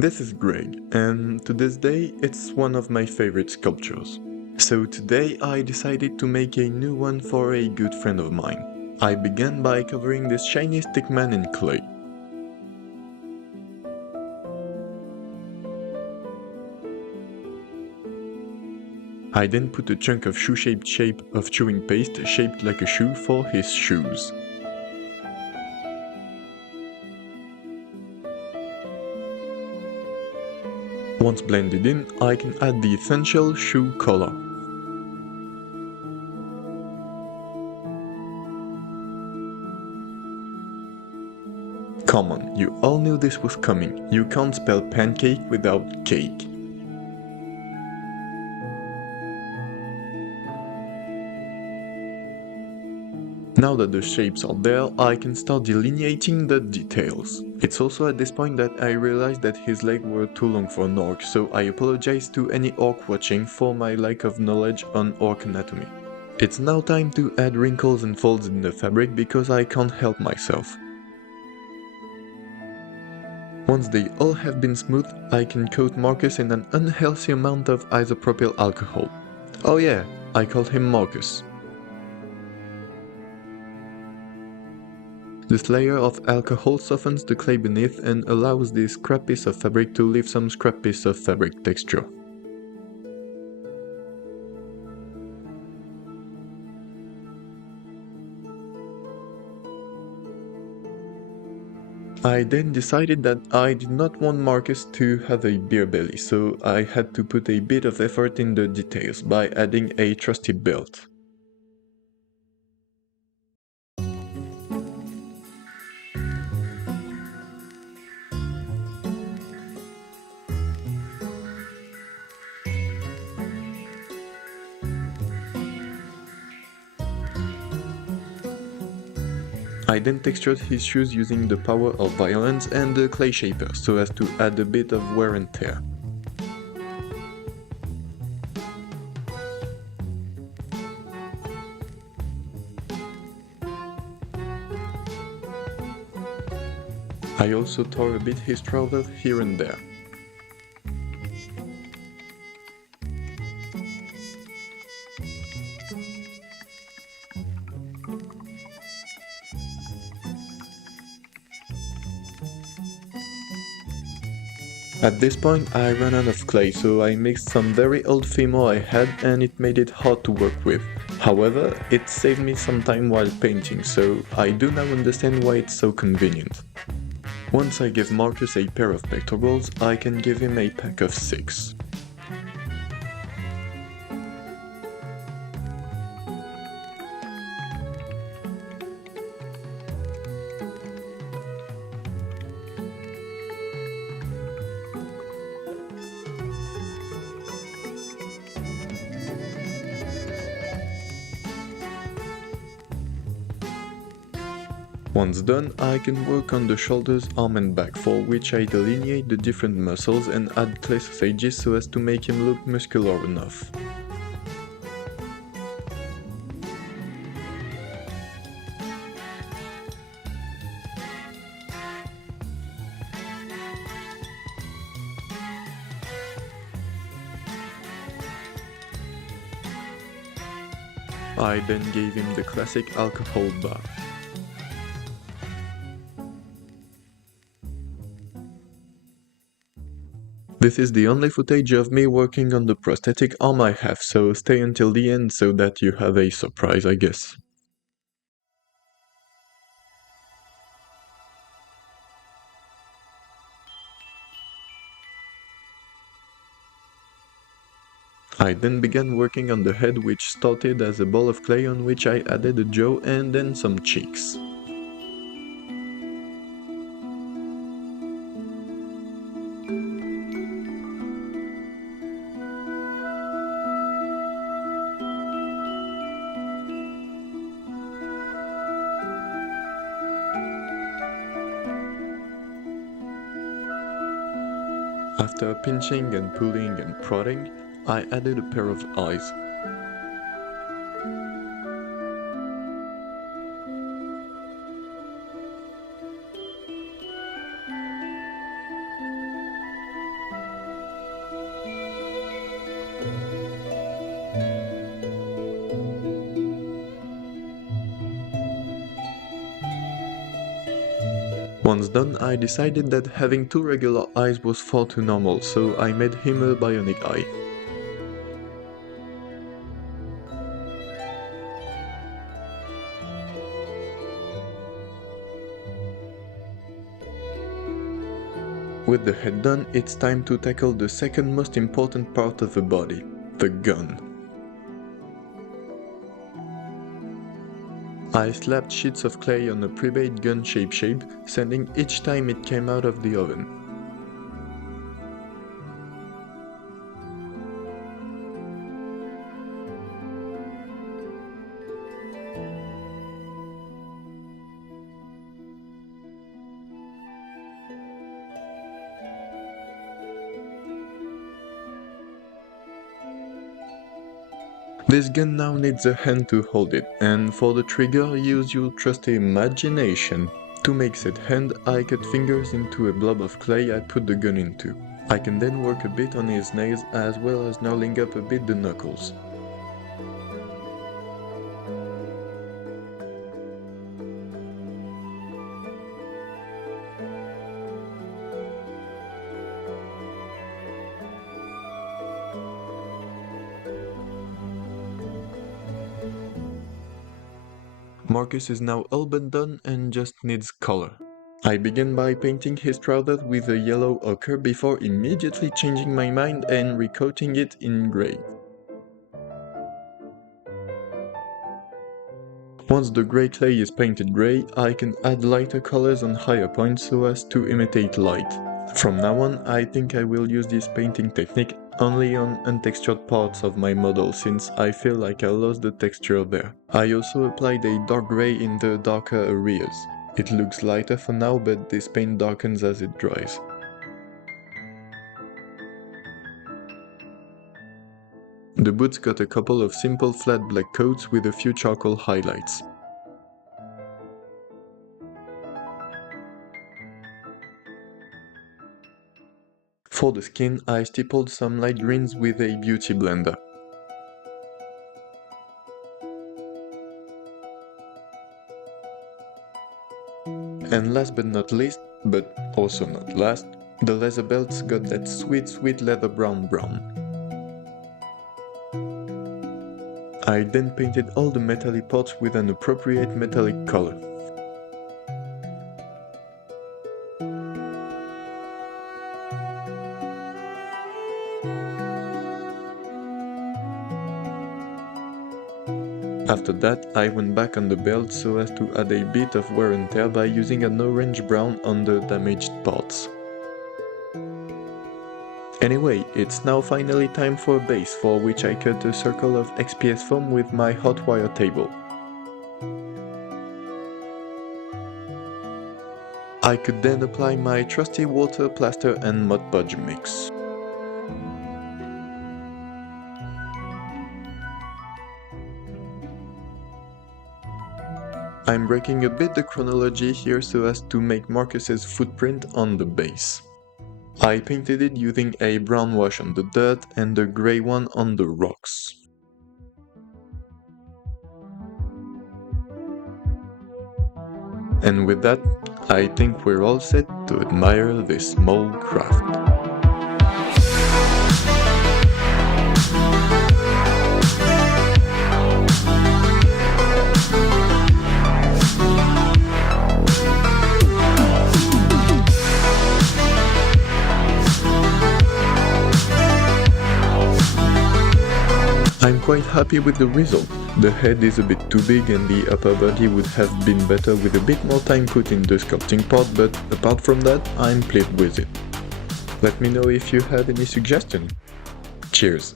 This is Greg, and to this day it's one of my favorite sculptures. So today I decided to make a new one for a good friend of mine. I began by covering this shiny stickman in clay. I then put a chunk of shoe-shaped shape of chewing paste shaped like a shoe for his shoes. Once blended in, I can add the essential shoe color. Come on, you all knew this was coming. You can't spell pancake without cake. Now that the shapes are there, I can start delineating the details. It's also at this point that I realized that his legs were too long for an orc, so I apologize to any orc watching for my lack of knowledge on orc anatomy. It's now time to add wrinkles and folds in the fabric because I can't help myself. Once they all have been smoothed, I can coat Marcus in an unhealthy amount of isopropyl alcohol. Oh yeah, I called him Marcus. This layer of alcohol softens the clay beneath and allows this scrap piece of fabric to leave some scrap piece of fabric texture. I then decided that I did not want Marcus to have a beer belly, so I had to put a bit of effort in the details by adding a trusty belt. I then textured his shoes using the power of violence and the clay shaper so as to add a bit of wear and tear. I also tore a bit his trousers here and there. At this point I ran out of clay, so I mixed some very old Fimo I had and it made it hard to work with. However, it saved me some time while painting, so I do now understand why it's so convenient. Once I give Marcus a pair of pectorals, I can give him a pack of 6. Once done, I can work on the shoulders, arm and back, for which I delineate the different muscles and add clay sausages so as to make him look muscular enough. I then gave him the classic alcohol bath. This is the only footage of me working on the prosthetic arm I have, so stay until the end so that you have a surprise, I guess. I then began working on the head, which started as a ball of clay on which I added a jaw and then some cheeks. After pinching and pulling and prodding, I added a pair of eyes. Once done, I decided that having 2 regular eyes was far too normal, so I made him a bionic eye. With the head done, it's time to tackle the second most important part of the body, the gun. I slapped sheets of clay on a pre-made gun shape, sanding each time it came out of the oven. This gun now needs a hand to hold it, and for the trigger use your trusty imagination. To make said hand, I cut fingers into a blob of clay I put the gun into. I can then work a bit on his nails as well as knurling up a bit the knuckles. Marcus is now all but done and just needs color. I began by painting his trousers with a yellow ochre before immediately changing my mind and recoating it in grey. Once the grey clay is painted grey, I can add lighter colors on higher points so as to imitate light. From now on, I think I will use this painting technique only on untextured parts of my model, since I feel like I lost the texture there. I also applied a dark grey in the darker areas. It looks lighter for now, but this paint darkens as it dries. The boots got a couple of simple flat black coats with a few charcoal highlights. For the skin, I stippled some light greens with a beauty blender. And last but not least, but also not last, the leather belts got that sweet leather brown. I then painted all the metallic parts with an appropriate metallic color. After that, I went back on the belt so as to add a bit of wear and tear by using an orange brown on the damaged parts. Anyway, it's now finally time for a base, for which I cut a circle of XPS foam with my hot wire table. I could then apply my trusty water, plaster and Mod Podge mix. I'm breaking a bit the chronology here so as to make Marcus's footprint on the base. I painted it using a brown wash on the dirt and a grey one on the rocks. And with that, I think we're all set to admire this small craft. I'm quite happy with the result. The head is a bit too big and the upper body would have been better with a bit more time put in the sculpting part, but apart from that, I'm pleased with it. Let me know if you have any suggestions. Cheers!